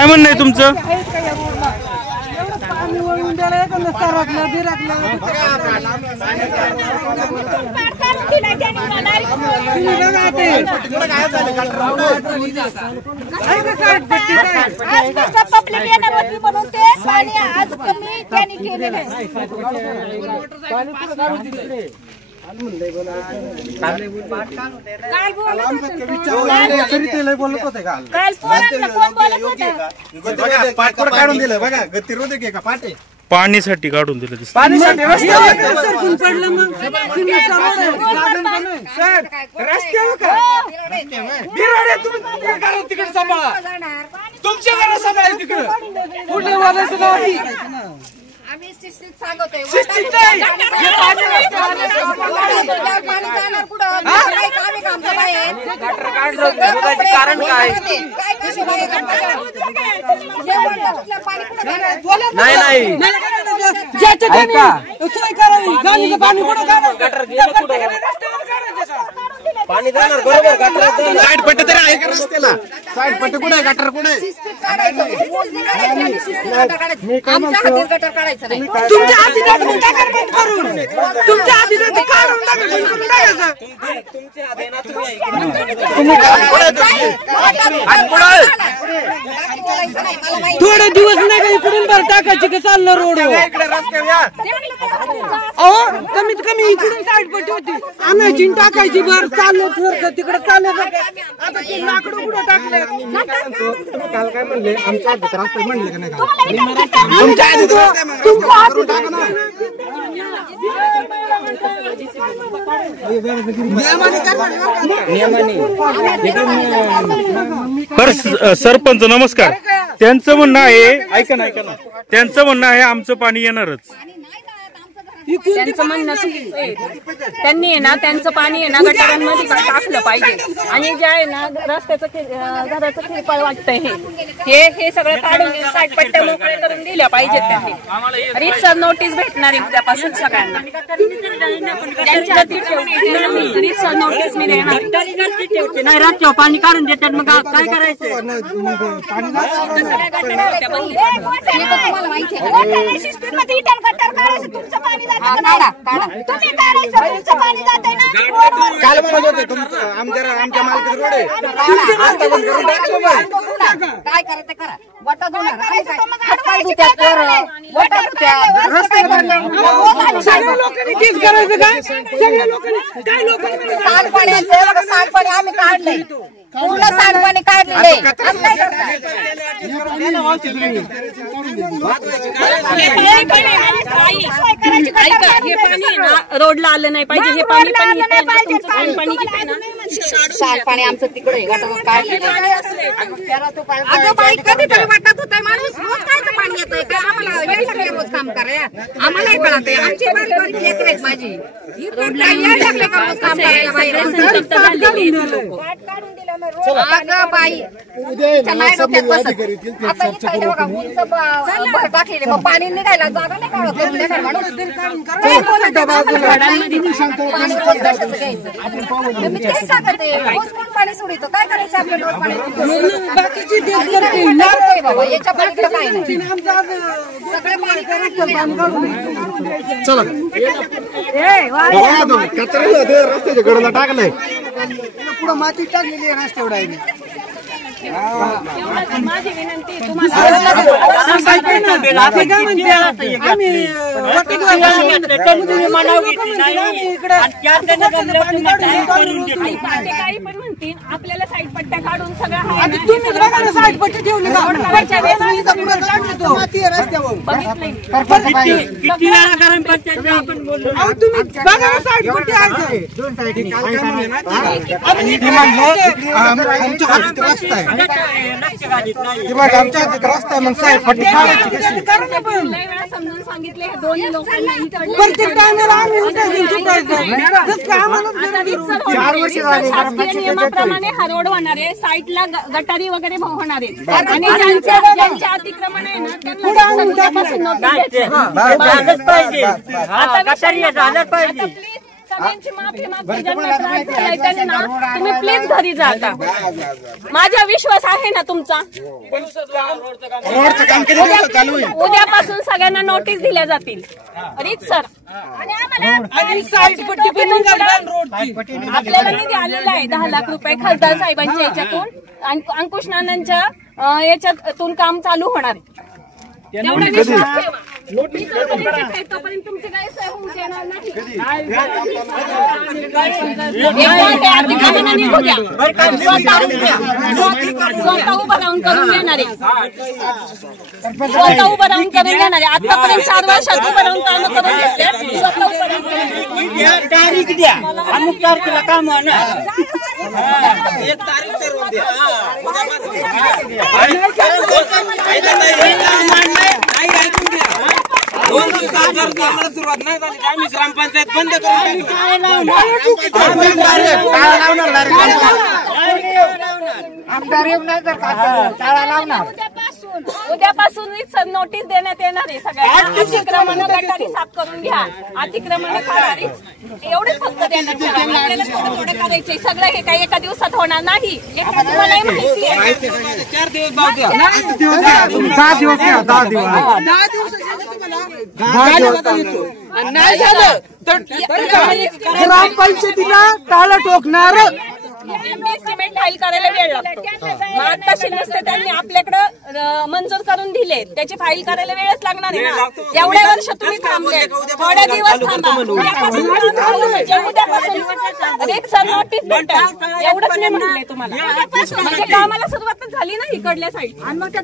काय म्हणणं आहे तुमचं? पाण्यासाठी काढून दिलं पाण्यासाठी तिकडे सांभाळा तुमच्या घरात सांभाळा तिकडे कुठे वालायचं नाही आम्ही शिस्तीत सांगतोय कारण काय नाही नाही पाणी जाणार बरोबर साईड पट्टी तरी आहे का रस्त्याला साईड पट्टी कुठे आहे गटर कुठे गटर काढायचं नाही थोडे दिवस नाही का इकडून भर टाकायची का चाललं रोड कमीत कमी इकडून साईड पट्टी होती आणायची टाकायची भर चाललं तिकडे चाललं आता ते लाकडं कुठं टाकले काल काय म्हणले आमच्या आधी रस्ते म्हणले का नाही तुमच्या आधी सरपंच नमस्कार. त्यांचं म्हणणं आहे ऐका ना त्यांचं म्हणणं आहे आमचं पाणी येणारच. त्यांचं म्हणणं त्यांनी आहे ना त्यांचं पाणी आहे ना गटारांमध्ये टाकलं पाहिजे आणि जे आहे ना रस्त्याचं घराचं किरपाळ वाटतंय हे सगळं काढून साठपट्ट्या मोकळे करून दिल्या पाहिजेत त्यांनी. रीतसर नोटीस भेटणार आहे उद्यापासून सगळ्यांना. रीतसर नोटीस मी देणार नाही. रात्री पाणी काढून देतात मग काय करायचं काल म्हणत होते तुमचं आमच्या मालकीत रोड आहे काय करायचं करा वटा सांडपाणी आम्ही काढले पूर्ण सांडपाणी काढलेले हे पाणी रोडला आलं नाही पाहिजे. हे पाणी पण सांडपाणी सांडपाणी आमचं तिकडे गटारात काढलेलं कधीतरी वाटत होतं माणूस रोज कायचं पाणी येतंय का आम्हाला रोज काम करायला आम्हालाही कळत आहे. आमची बारीक बारीक लेकरं आहेत माझी रोज काम करायला बाई टाकलेले मग पाणी निघायला जागा नाही काढत मी तेच सांगते रोज कोण पाणी सोडितो काय करायचं आपलं रोज पाणी बाबा याच्या पलीकडे काय नाही सगळे पाणी चला रस्त्याच्या गडला टाकलंय पुढं माती टाकलेली आहे रस्त्यावर आहे माझी विनंती काही पण म्हणतील आपल्याला साईड पट्ट्या काढून सगळं साईड पट्टी ठेवली रस्ता मग साईड पट्टी समजून सांगितले दोन्ही लोकांना नियमाप्रमाणे हा रोड होणार आहे. साईडला गटारी वगैरे होणार आहे आणि ज्यांचे अतिक्रमण आहे ना त्यांना सगळ्यांची माफी मागते. ज्यांना त्रास झालाय त्यांनी ना तुम्ही प्लीज घरी जा आता. माझा विश्वास आहे ना तुमचा. रोडचं काम किती दिवसात चालू आहे? उद्यापासून सगळ्यांना नोटीस दिल्या जातील. रीत सर आपल्याला निधी आलेला आहे 10 लाख रुपये खासदार साहेबांच्या याच्यातून. अंकुश नानांच्या याच्यातून काम चालू होणार आहे. तेवढा विश्वास ठेवा. तोपर्यंत तुमची काही सोय होऊ देणार नाही. अतिक्रमण निघू द्या. स्वतः उभं राहून करून देणार आहे. स्वतः उभं राहून करून देणार आहे. आतापर्यंत 4 वर्षात उभं राहून काम करून घेतले. स्वतः उभं राहून तारीख द्या. अमुक तारखेला काम होणार. एक तारीख ठरवून द्या. सुरुवात नाही झाली आम्ही ग्रामपंचायत बंद करून उद्यापासून नोटीस देण्यात येणार आहे सगळ्यांना. अतिक्रमण गटारी साफ करून घ्या. अतिक्रमण एवढेच फक्त देण्यात आपल्याला थोडं करायचे. सगळं हे काही एका दिवसात होणार नाही. तुम्हालाही माहिती आहे. 4 दिवस भाव द्या. 10 दिवस नाही झालं तर ग्रामपंचायतीला टाळं ठोकणार. एस्टिमेट फाईल करायला वेळ लागतो. मग आताशी नसते त्यांनी आपल्याकडं मंजूर करून दिले. त्याची फाईल करायला वेळच लागणार आहे ना. एवढ्या वर्ष तुम्ही थांबले. थोडे दिवस थांबा. उद्यापासून नोटीस भेटेल. एवढंच मी म्हणले तुम्हाला. म्हणजे कामाला सुरुवातच झाली ना इकडल्या साईड. आणि मग त्या